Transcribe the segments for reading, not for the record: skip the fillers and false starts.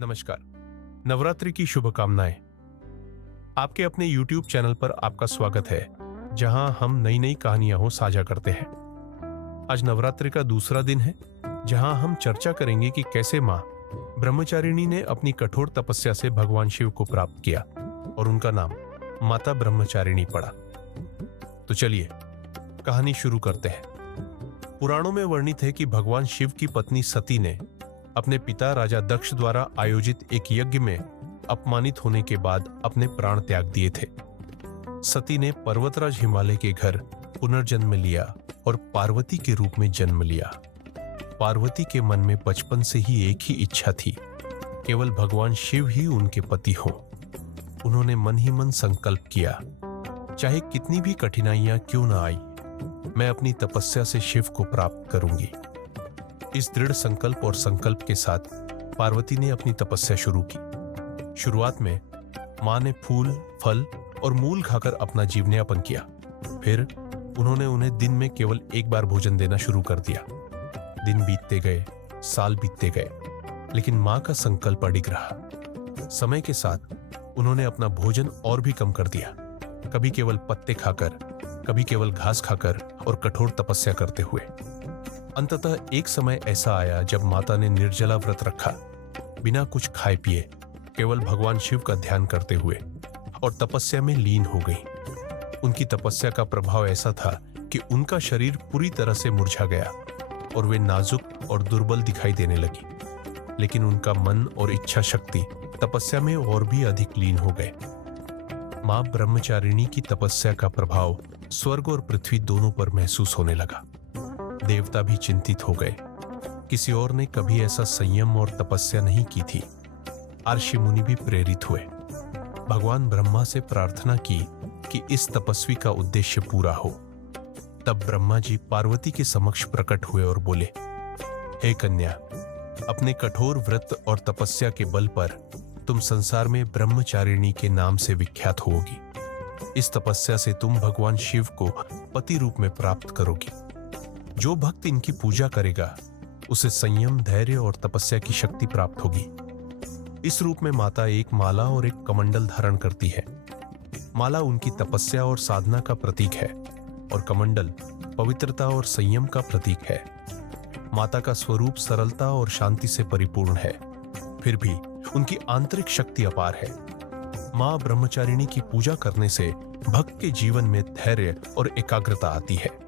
नमस्कार। नवरात्रि की शुभकामनाएं। आपके अपने YouTube चैनल पर आपका स्वागत है, जहां हम नई नई कहानियां साझा करते हैं। आज नवरात्रि का दूसरा दिन है, जहां हम चर्चा करेंगे कि कैसे मां ब्रह्मचारिणी ने अपनी कठोर तपस्या से भगवान शिव को प्राप्त किया और उनका नाम माता ब्रह्मचारिणी पड़ा। तो चलिए कहानी शुरू करते हैं। पुराणों में वर्णित है कि भगवान शिव की पत्नी सती ने अपने पिता राजा दक्ष द्वारा आयोजित एक यज्ञ में अपमानित होने के बाद अपने प्राण त्याग दिए थे। सती ने पर्वतराज हिमालय के घर पुनर्जन्म लिया और पार्वती के रूप में जन्म लिया। पार्वती के मन में बचपन से ही एक ही इच्छा थी, केवल भगवान शिव ही उनके पति हों। उन्होंने मन ही मन संकल्प किया, चाहे कितनी भी कठिनाइयां क्यों न आई, मैं अपनी तपस्या से शिव को प्राप्त करूंगी। इस दृढ़ संकल्प और संकल्प के साथ पार्वती ने अपनी तपस्या शुरू की। शुरुआत में मां ने फूल, फल और मूल खाकर अपना जीवनयापन किया। फिर उन्होंने उन्हें दिन में केवल एक बार भोजन देना शुरू कर दिया। दिन बीतते गए, साल बीतते गए, लेकिन मां का संकल्प अडिग रहा। समय के साथ उन्होंने अपना भोजन और भी कम कर दिया, कभी केवल पत्ते खाकर, कभी केवल घास खाकर और कठोर तपस्या करते हुए। अंततः एक समय ऐसा आया जब माता ने निर्जला व्रत रखा, बिना कुछ खाए पिए, केवल भगवान शिव का ध्यान करते हुए, और तपस्या में लीन हो गई। उनकी तपस्या का प्रभाव ऐसा था कि उनका शरीर पूरी तरह से मुरझा गया और वे नाजुक और दुर्बल दिखाई देने लगी। लेकिन उनका मन और इच्छा शक्ति तपस्या में और भी अधिक लीन हो गए। मां ब्रह्मचारिणी की तपस्या का प्रभाव स्वर्ग और पृथ्वी दोनों पर महसूस होने लगा। देवता भी चिंतित हो गए। किसी और ने कभी ऐसा संयम और तपस्या नहीं की थी। अर्षि मुनि भी प्रेरित हुए। भगवान ब्रह्मा से प्रार्थना की कि इस तपस्वी का उद्देश्य पूरा हो। तब ब्रह्मा जी पार्वती के समक्ष प्रकट हुए और बोले, हे कन्या, अपने कठोर व्रत और तपस्या के बल पर तुम संसार में ब्रह्मचारिणी के नाम से विख्यात होगी। इस तपस्या से तुम भगवान शिव को पति रूप में प्राप्त करोगी। जो भक्त इनकी पूजा करेगा, उसे संयम, धैर्य और तपस्या की शक्ति प्राप्त होगी। इस रूप में माता एक माला और एक कमंडल धारण करती है। माला उनकी तपस्या और साधना का प्रतीक है और कमंडल पवित्रता और संयम का प्रतीक है। माता का स्वरूप सरलता और शांति से परिपूर्ण है, फिर भी उनकी आंतरिक शक्ति अपार है। मां ब्रह्मचारिणी की पूजा करने से भक्त के जीवन में धैर्य और एकाग्रता आती है।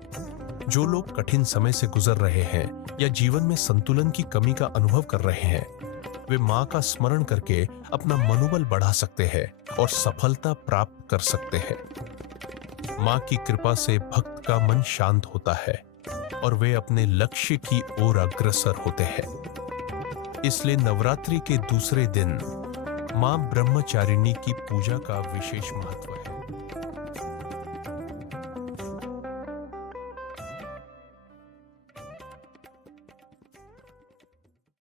जो लोग कठिन समय से गुजर रहे हैं या जीवन में संतुलन की कमी का अनुभव कर रहे हैं, वे मां का स्मरण करके अपना मनोबल बढ़ा सकते हैं और सफलता प्राप्त कर सकते हैं। मां की कृपा से भक्त का मन शांत होता है और वे अपने लक्ष्य की ओर अग्रसर होते हैं। इसलिए नवरात्रि के दूसरे दिन मां ब्रह्मचारिणी की पूजा का विशेष महत्व है।